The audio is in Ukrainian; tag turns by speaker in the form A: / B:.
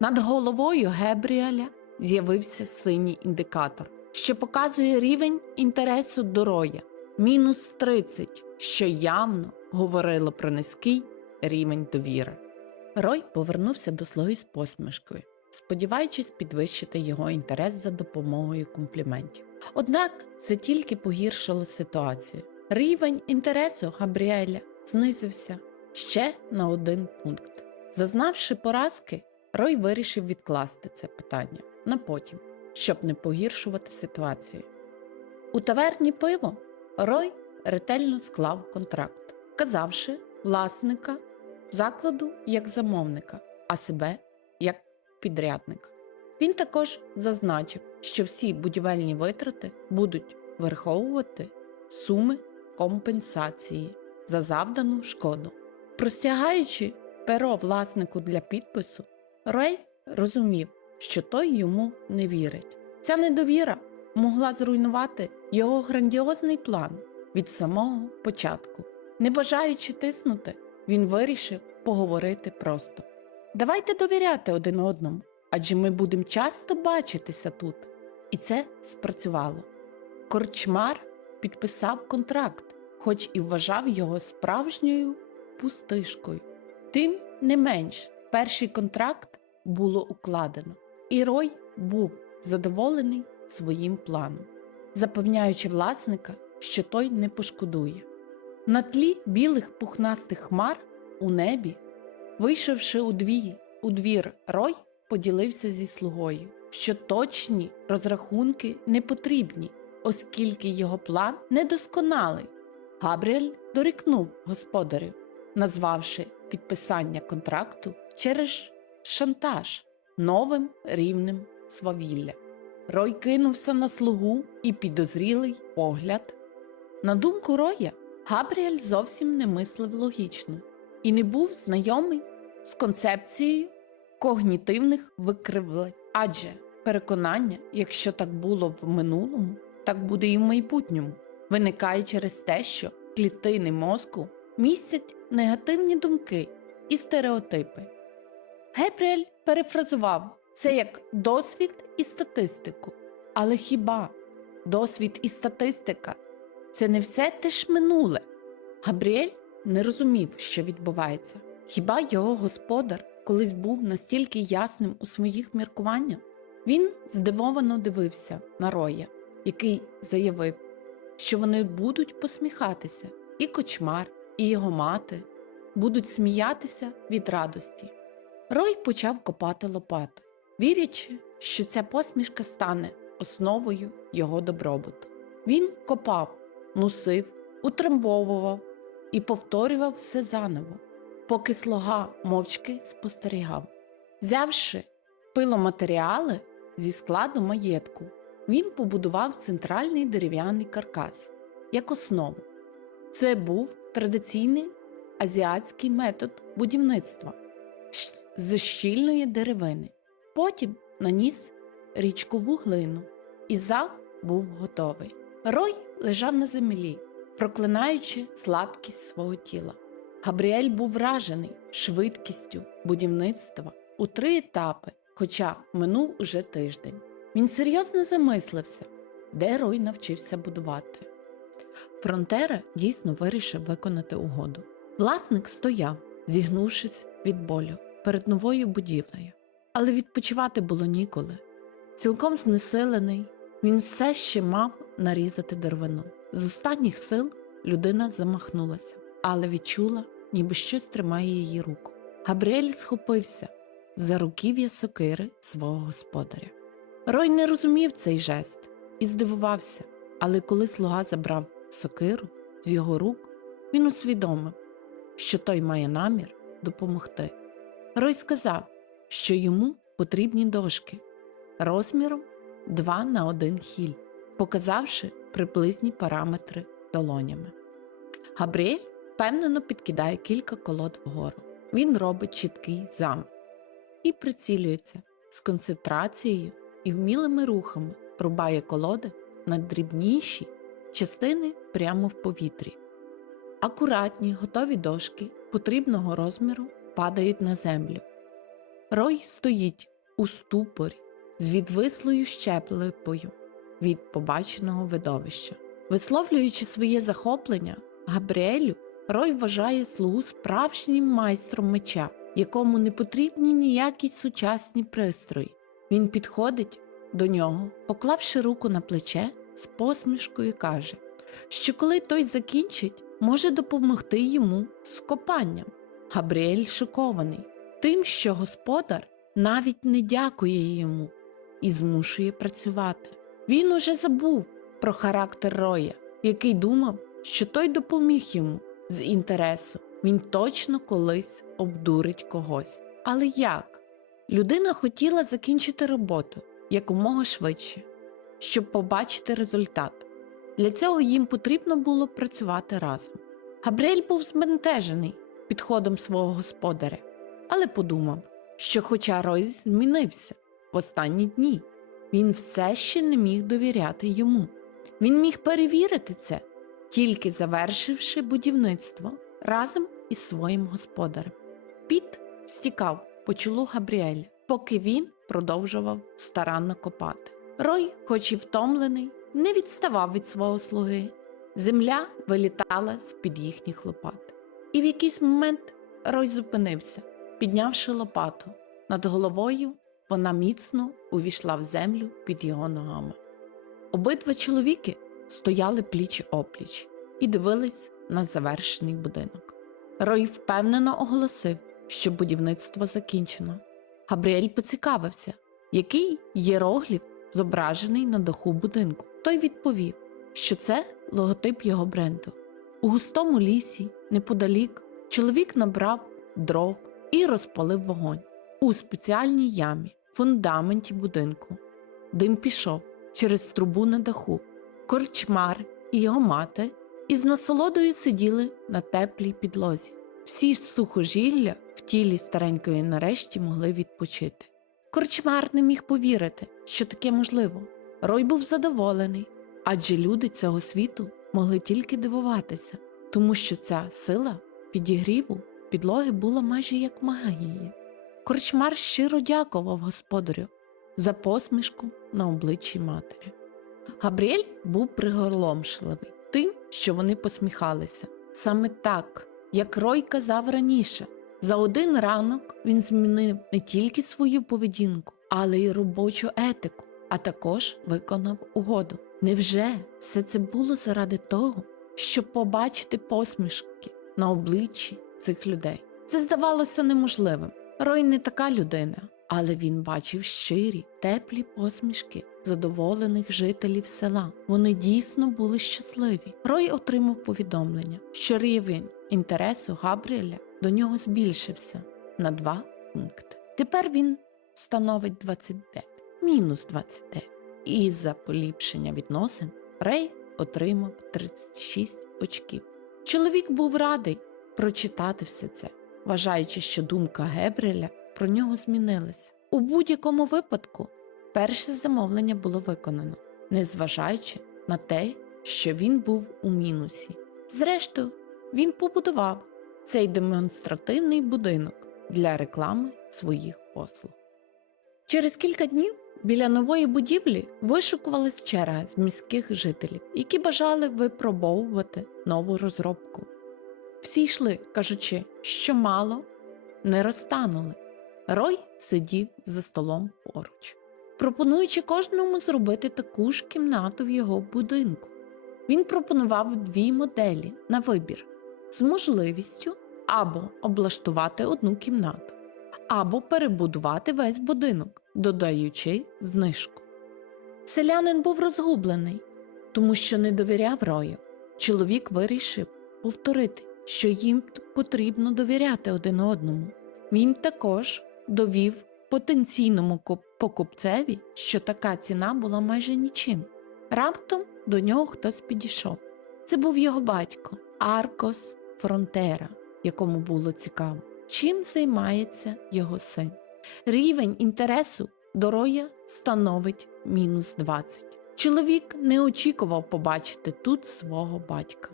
A: Над головою Гебріеля з'явився синій індикатор, що показує рівень інтересу до роя мінус 30, що явно говорило про низький рівень довіри. Рой повернувся до слуги з посмішкою, сподіваючись підвищити його інтерес за допомогою компліментів. Однак це тільки погіршило ситуацію. Рівень інтересу Габріеля знизився ще на один пункт. Зазнавши поразки, Рой вирішив відкласти це питання на потім, щоб не погіршувати ситуацію. У таверні пиво Рой ретельно склав контракт, казавши власника закладу як замовника, а себе як підрядника. Він також зазначив, що всі будівельні витрати будуть враховувати суми компенсації за завдану шкоду. Простягаючи перо власнику для підпису, Рей розумів, що той йому не вірить. Ця недовіра могла зруйнувати його грандіозний план від самого початку. Не бажаючи тиснути, він вирішив поговорити просто. Давайте довіряти один одному, адже ми будемо часто бачитися тут. І це спрацювало. Корчмар підписав контракт, хоч і вважав його справжньою пустишкою. Тим не менш, перший контракт було укладено, і Рой був задоволений своїм планом, запевняючи власника, що той не пошкодує. На тлі білих пухнастих хмар у небі, вийшовши у дві, у двір, Рой поділився зі слугою, що точні розрахунки не потрібні, оскільки його план недосконалий. Габріель дорікнув господарів, назвавши підписання контракту через шантаж новим рівнем свавілля. Рой кинувся на слугу і підозрілий погляд. На думку Роя, Габріель зовсім не мислив логічно і не був знайомий з концепцією когнітивних викривлень, адже переконання, якщо так було в минулому, так буде і в майбутньому, виникає через те, що клітини мозку містять негативні думки і стереотипи. Гебріель перефразував це як досвід і статистику. Але хіба досвід і статистика це не все те ж минуле? Габріель не розумів, що відбувається. Хіба його господар колись був настільки ясним у своїх міркуваннях? Він здивовано дивився на Роя, який заявив, що вони будуть посміхатися, і кочмар, і його мати будуть сміятися від радості. Рой почав копати лопату, вірячи, що ця посмішка стане основою його добробуту. Він копав, нусив, утрамбовував і повторював все заново, поки слуга мовчки спостерігав. Взявши пиломатеріали зі складу маєтку, він побудував центральний дерев'яний каркас як основу. Це був традиційний азіатський метод будівництва з щільної деревини. Потім наніс річкову глину, і зал був готовий. Рой лежав на землі, проклинаючи слабкість свого тіла. Габріель був вражений швидкістю будівництва у три етапи, хоча минув уже тиждень. Він серйозно замислився, де Рой навчився будувати. Фронтера дійсно вирішив виконати угоду. Власник стояв, зігнувшись від болю перед новою будівлею, але відпочивати було ніколи. Цілком знесилений, він все ще мав нарізати деревину. З останніх сил людина замахнулася, але відчула, ніби щось тримає її руку. Габріель схопився за руків'я сокири свого господаря. Рой не розумів цей жест і здивувався, але коли слуга забрав сокиру з його рук, він усвідомив, що той має намір допомогти. Рой сказав, що йому потрібні дошки розміром 2 на 1 хіль, показавши приблизні параметри долонями. Габріель впевнено підкидає кілька колод вгору. Він робить чіткий замок і прицілюється з концентрацією і вмілими рухами рубає колоди на дрібніші частини прямо в повітрі. Акуратні готові дошки потрібного розміру падають на землю. Рой стоїть у ступорі з відвислою щеплепою від побаченого видовища. Висловлюючи своє захоплення, Габріелю Рой вважає слугу справжнім майстром меча, якому не потрібні ніякі сучасні пристрої. Він підходить до нього, поклавши руку на плече з посмішкою, каже, що коли той закінчить, може допомогти йому з копанням. Габріель шокований тим, що господар навіть не дякує йому і змушує працювати. Він уже забув про характер Роя, який думав, що той допоміг йому з інтересу. Він точно колись обдурить когось. Але як? Людина хотіла закінчити роботу якомога швидше, щоб побачити результат. Для цього їм потрібно було працювати разом. Габріель був збентежений підходом свого господаря, але подумав, що, хоча Рой змінився в останні дні, він все ще не міг довіряти йому. Він міг перевірити це, тільки завершивши будівництво разом із своїм господарем. Піт стікав по чолу Габріеля, поки він продовжував старанно копати. Рой, хоч і втомлений, не відставав від свого слуги. Земля вилітала з-під їхніх лопат. І в якийсь момент Рой зупинився, піднявши лопату. Над головою вона міцно увійшла в землю під його ногами. Обидва чоловіки стояли пліч опліч і дивились на завершений будинок. Рой впевнено оголосив, що будівництво закінчено. Габріель поцікавився, який єрогліф зображений на даху будинку. Той відповів, що це логотип його бренду. У густому лісі, неподалік, чоловік набрав дров і розпалив вогонь у спеціальній ямі, фундаменті будинку. Дим пішов через трубу на даху. Корчмар і його мати із насолодою сиділи на теплій підлозі. Всі ж сухожилля в тілі старенької нарешті могли відпочити. Корчмар не міг повірити, що таке можливо. Рой був задоволений, адже люди цього світу могли тільки дивуватися, тому що ця сила підігріву підлоги була майже як магією. Корчмар щиро дякував господарю за посмішку на обличчі матері. Габріель був приголомшливий тим, що вони посміхалися. Саме так, як Рой казав раніше, за один ранок він змінив не тільки свою поведінку, але й робочу етику, а також виконав угоду. Невже все це було заради того, щоб побачити посмішки на обличчі цих людей? Це здавалося неможливим. Рой не така людина, але він бачив щирі, теплі посмішки задоволених жителів села. Вони дійсно були щасливі. Рой отримав повідомлення, що рівень інтересу Габріеля до нього збільшився на два пункти. Тепер він становить 29, мінус 29. І за поліпшення відносин Рей отримав 36 очків. Чоловік був радий прочитати все це, вважаючи, що думка Гебріеля про нього змінилася. У будь-якому випадку перше замовлення було виконано, незважаючи на те, що він був у мінусі. Зрештою, він побудував цей демонстративний будинок для реклами своїх послуг. Через кілька днів біля нової будівлі вишукувалась черга з міських жителів, які бажали випробовувати нову розробку. Всі йшли, кажучи, що мало не розтанули. Рой сидів за столом поруч, пропонуючи кожному зробити таку ж кімнату в його будинку. Він пропонував дві моделі на вибір з можливістю або облаштувати одну кімнату, або перебудувати весь будинок, додаючи знижку. Селянин був розгублений, тому що не довіряв Рою. Чоловік вирішив повторити, що їм потрібно довіряти один одному. Він також довів потенційному покупцеві, що така ціна була майже нічим. Раптом до нього хтось підійшов. Це був його батько Аркос Фронтера, якому було цікаво, чим займається його син. Рівень інтересу до Роя становить мінус 20. Чоловік не очікував побачити тут свого батька.